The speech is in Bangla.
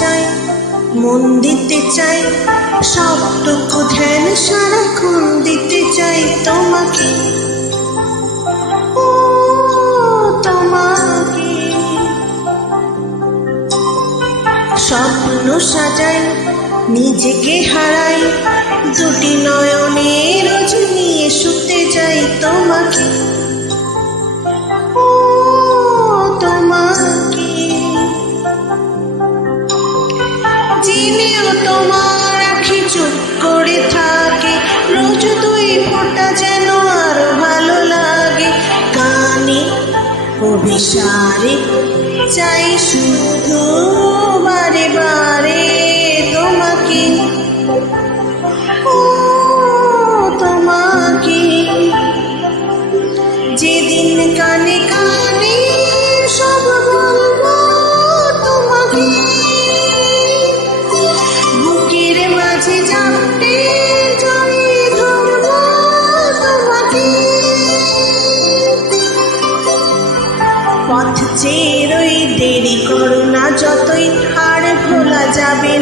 চাই, মন দিতে চাই, সবটুকু ধ্যান সারাক্ষণ দিতে চাই তোমাকে, ও তোমাকে। স্বপ্ন সাজাই, নিজেকে হারাই, দুটি নয়নে রোজ নিয়ে শুতে যাই তোমাকে, ও তোমাকে। জেনেও তোমার আঁখি চুপ করে থাকে, রোজ দুই ফোঁটা যেন আরো ভালো লাগে। গানে অভিসারে চাই শুধু বারে বারে তোমাকে, ও তোমাকে। যেদিন কানে কানে সব বলবো তোমাকে, বুকের মাঝে জানতে জড়িয়ে ধরবো তোমাকে। পথ চেয়ে রই, দেরি করো না যতই, আর ভোলা যাবে না।